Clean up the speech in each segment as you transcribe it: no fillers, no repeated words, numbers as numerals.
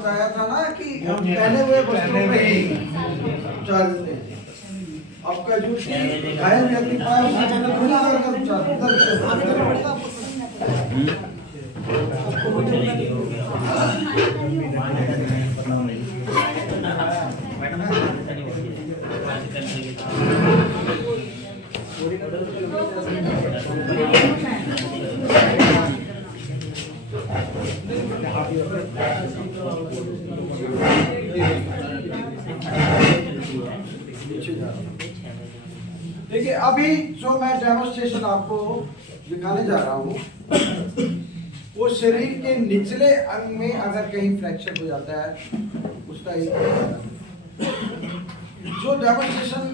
बताया था ना कि हम पहले हुए वस्तुओं में ही उपचार देते हैं। आपका जो घायल व्यक्ति पाए उसी जगह खुला करके उपचार देखिए, अभी जो मैं डेमोन्स्ट्रेशन आपको दिखाने जा रहा हूँ वो शरीर के निचले अंग में अगर कहीं फ्रैक्चर हो जाता है उसका एक जो डेमोन्स्ट्रेशन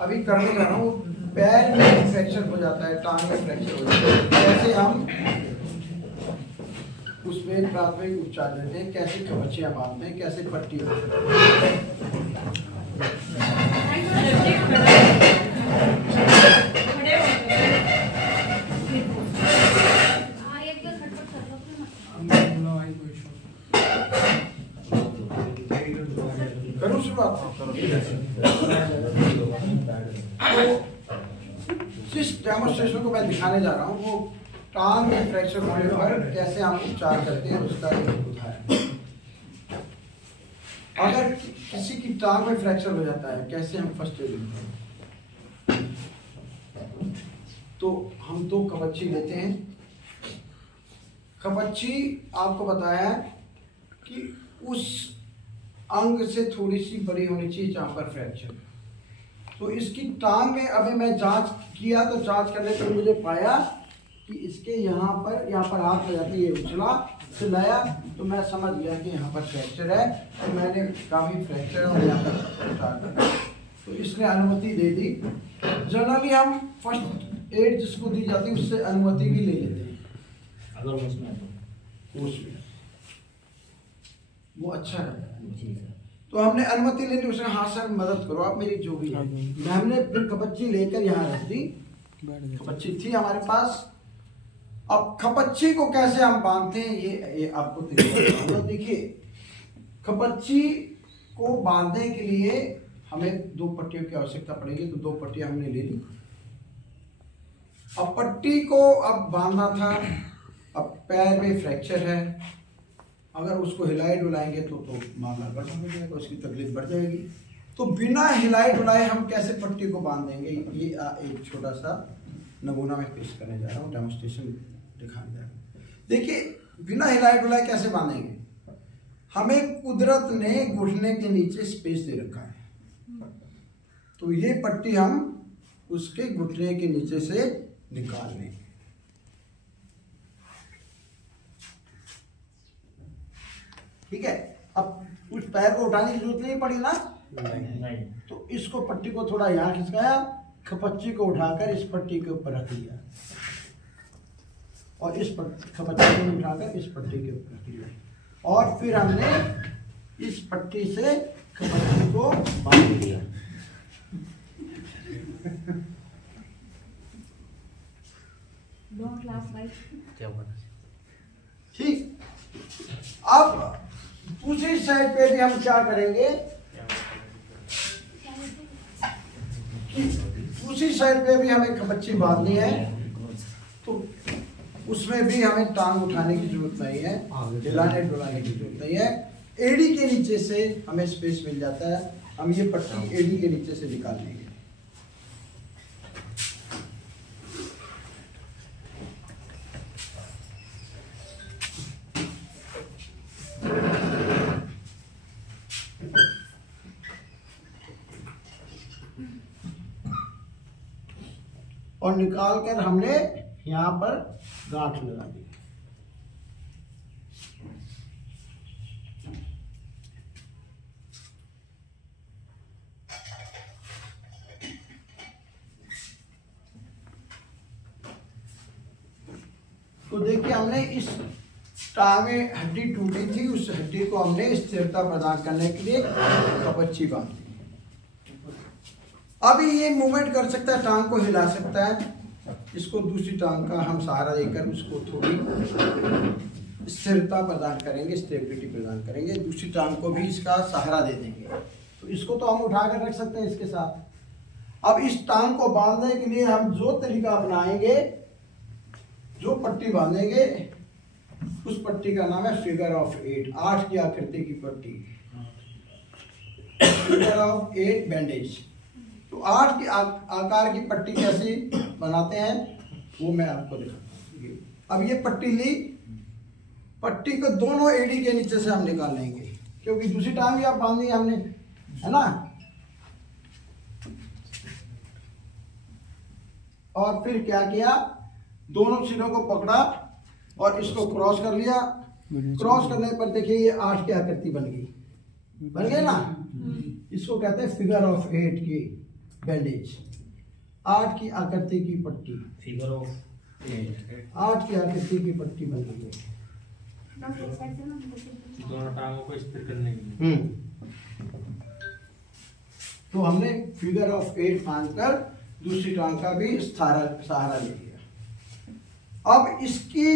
अभी करने जा रहा हूँ, पैर में फ्रैक्चर हो जाता है, टांग में फ्रैक्चर हो जाता है, कैसे हम उसमें प्राथमिक उपचार देते हैं, कैसे कवचियां बांधते हैं, कैसे पट्टी करूँ शुरुआत। जिस डेमोन्स्ट्रेशन को मैं दिखाने जा रहा हूँ वो टांग में फ्रैक्चर होने पर कैसे हम उपचार करते हैं उसका एक उदाहरण। अगर किसी की टांग में फ्रैक्चर हो जाता है कैसे हम फर्स्ट एड देते हैं, तो हम दो कवच्ची लेते हैं। कवच्ची आपको बताया कि उस अंग से थोड़ी सी बड़ी होनी चाहिए जहां पर फ्रैक्चर। तो इसकी टांग में अभी मैं जांच किया तो जांच करने पर मुझे पाया कि इसके यहाँ पर हाथ लगा के ये उछला चिल्लाया तो मैं समझ गया कि यहाँ पर फ्रैक्चर है और मैंने काफ़ी फ्रैक्चर और यहाँ पर तो इसने अनुमति दे दी। जनरली हम फर्स्ट एड जिसको दी जाती है उससे अनुमति भी ले लेते हैं अगर उसमें वो अच्छा है। तो हमने अनुमति ले ली, उसने हाँ सर मदद करो आप मेरी जो भी है। हमने फिर कपच्ची लेकर यहाँ रख दी, कपच्ची थी हमारे पास। अब खपच्ची को कैसे हम बांधते हैं ये आपको देखिए। खपच्ची को बांधने के लिए हमें दो पट्टियों की आवश्यकता पड़ेगी, तो दो पट्टियां हमने ले ली। अब पट्टी को अब बांधना था। अब पैर में फ्रैक्चर है, अगर उसको हिलाए डुलाएंगे तो मामला गड़बड़ हो जाएगा, उसकी तकलीफ बढ़ जाएगी। तो बिना हिलाए डुलाए हम कैसे पट्टी को बांध देंगे, ये एक छोटा सा नमूना मैं पेश करने जा रहा हूँ, डेमोन्स्ट्रेशन दिखाने जा रहा हूँ। देखिए, बिना हिलाए डुलाए कैसे बांधेंगे। हमें कुदरत ने घुटने के नीचे स्पेस दे रखा है, तो ये पट्टी हम उसके घुटने के नीचे से निकाल लेंगे। ठीक है, अब उस पैर को उठाने की जरूरत नहीं पड़ी ना, नहीं। तो इसको पट्टी को थोड़ा यहाँ खिसकाया, खपच्ची को उठाकर इस पट्टी के ऊपर रख दिया और इस खपच्ची को उठाकर इस पट्टी के ऊपर रख दिया और फिर हमने इस पट्टी से खपच्ची को बांध दिया। ठीक, अब दूसरी साइड पे भी हम क्या करेंगे कि दूसरी साइड पे भी हमें खपच्ची बांधनी है, तो उसमें भी हमें टांग उठाने की जरूरत नहीं है, हिलाने डुलाने की जरूरत नहीं है। एड़ी के नीचे से हमें स्पेस मिल जाता है, हम ये पट्टी एड़ी के नीचे से निकाल लेंगे। और निकाल कर हमने यहाँ पर गांठ लगा दी। तो देखिए, हमने इस टांग में हड्डी टूटी थी, उस हड्डी को हमने स्थिरता प्रदान करने के लिए कपच्ची बांधी। अभी ये मूवमेंट कर सकता है, टांग को हिला सकता है। इसको दूसरी टांग का हम सहारा देकर उसको थोड़ी स्थिरता प्रदान करेंगे, स्टेबिलिटी प्रदान करेंगे। दूसरी टांग को भी इसका सहारा दे देंगे। तो इसको तो हम उठा कर रख सकते हैं इसके साथ। अब इस टांग को बांधने के लिए हम जो तरीका अपनाएंगे, जो पट्टी बांधेंगे, उस पट्टी का नाम है फिगर ऑफ 8, 8 की आकृति की पट्टी, फिगर ऑफ 8 बैंडेज। तो 8 के आकार की पट्टी कैसे बनाते हैं वो मैं आपको दिखाता हूँ। अब ये पट्टी ली, पट्टी को दोनों एड़ी के नीचे से हम निकाल लेंगे, क्योंकि दूसरी टांग भी आप बांधनी है हमने, है ना। और फिर क्या किया, दोनों सिरों को पकड़ा और इसको क्रॉस कर लिया। क्रॉस करने पर देखिए ये 8 की आकृति बन गई, बन गई ना। इसको कहते हैं फिगर ऑफ 8 की बैंडेज, 8 की आकृति की पट्टी, फिगर ऑफ 8 की आकृति की पट्टी बन गई है दोनों टांगों को स्थिर करने के लिए। तो हमने फिगर ऑफ 8 बांधकर दूसरी टांग का भी सहारा ले लिया। अब इसकी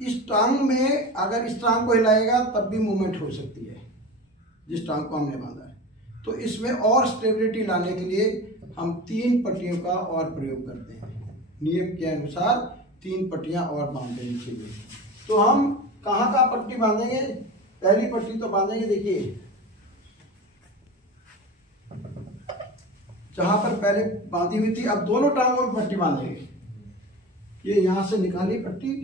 इस टांग में अगर इस टांग को हिलाएगा तब भी मूवमेंट हो सकती है, जिस टांग को हमने बांधा है। तो इसमें और स्टेबिलिटी लाने के लिए हम 3 पट्टियों का और प्रयोग करते हैं। नियम के अनुसार 3 पट्टियां और बांध देनी चाहिए। तो हम कहाँ का पट्टी बांधेंगे, पहली पट्टी तो बांधेंगे, देखिए जहां पर पहले बांधी हुई थी, अब दोनों टांगों में पट्टी बांधेंगे। ये यहां से निकाली पट्टी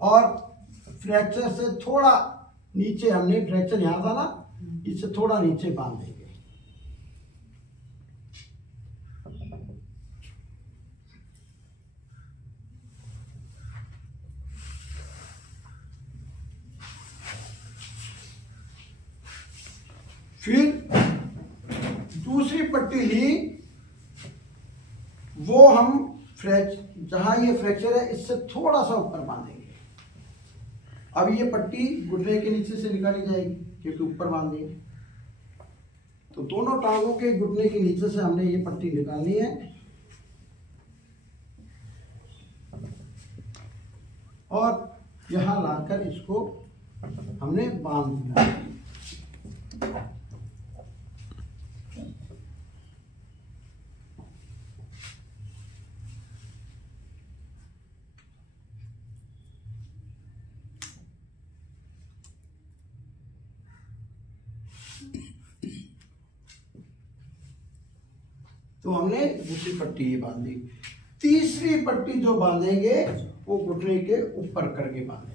और फ्रैक्चर से थोड़ा नीचे, हमने फ्रैक्चर यहां था ना, इससे थोड़ा नीचे बांध देंगे। फिर दूसरी पट्टी ली, वो हम जहां ये फ्रैक्चर है इससे थोड़ा सा ऊपर बांधेंगे। अब ये पट्टी घुटने के नीचे से निकाली जाएगी क्योंकि ऊपर बांध देंगे। तो दोनों टांगों के घुटने के नीचे से हमने ये पट्टी निकालनी है और यहां लाकर इसको हमने बांध दिया। तो हमने दूसरी पट्टी ये बांध दी। तीसरी पट्टी जो बांधेंगे वो घुटने के ऊपर करके बांधेंगे।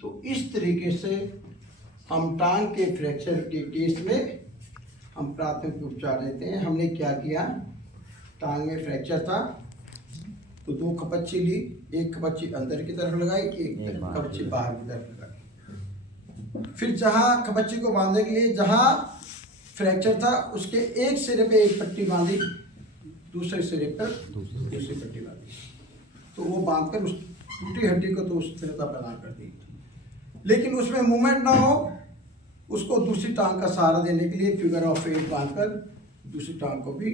तो इस तरीके से हम टांग के फ्रैक्चर के केस में हम प्राथमिक उपचार देते हैं। हमने क्या किया, टांग में फ्रैक्चर था तो 2 कपच्ची ली, एक कपच्ची अंदर की तरफ लगाई, एक कपच्ची बाहर की तरफ लगाई। फिर जहां कपच्ची को बांधने के लिए जहां फ्रैक्चर था उसके एक सिरे पे एक पट्टी बांधी, दूसरे सिरे पर दूसरी पट्टी बांधी। तो वो बांधकर उस टूटी हड्डी को तो स्थिरता प्रदान कर दी, लेकिन उसमें मूवमेंट ना हो, उसको दूसरी टांग का सहारा देने के लिए फिगर ऑफ 8 बांधकर दूसरी टांग को भी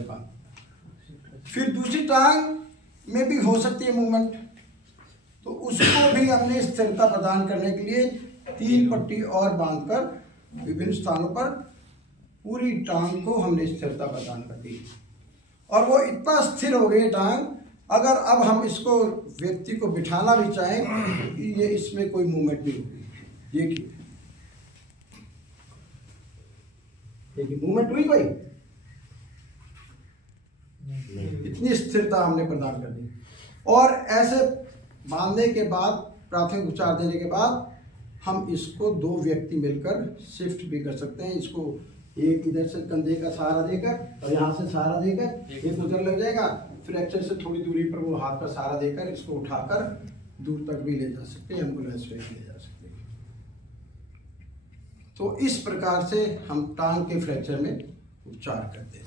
बांध। फिर दूसरी टांग में भी हो सकती है मूवमेंट, तो उसको भी हमने स्थिरता प्रदान करने के लिए 3 पट्टी और बांधकर विभिन्न स्थानों पर पूरी टांग को हमने स्थिरता प्रदान कर दी। और वो इतना स्थिर हो गई टांग, अगर अब हम इसको व्यक्ति को बिठाना भी चाहें तो ये इसमें कोई मूवमेंट नहीं होगी। देखिए मूवमेंट हुई कोई, इतनी स्थिरता हमने प्रदान कर दी। और ऐसे बांधने के बाद, प्राथमिक उपचार देने के बाद, हम इसको 2 व्यक्ति मिलकर शिफ्ट भी कर सकते हैं। इसको एक इधर से कंधे का सहारा देकर और यहाँ से सहारा देकर एक उधर लग जाएगा, फ्रैक्चर से थोड़ी दूरी पर वो हाथ का सहारा देकर इसको उठाकर दूर तक भी ले जा सकते हैं, एम्बुलेंस पे भी ले जा सकते हैं। तो इस प्रकार से हम टांग के फ्रैक्चर में उपचार करते हैं।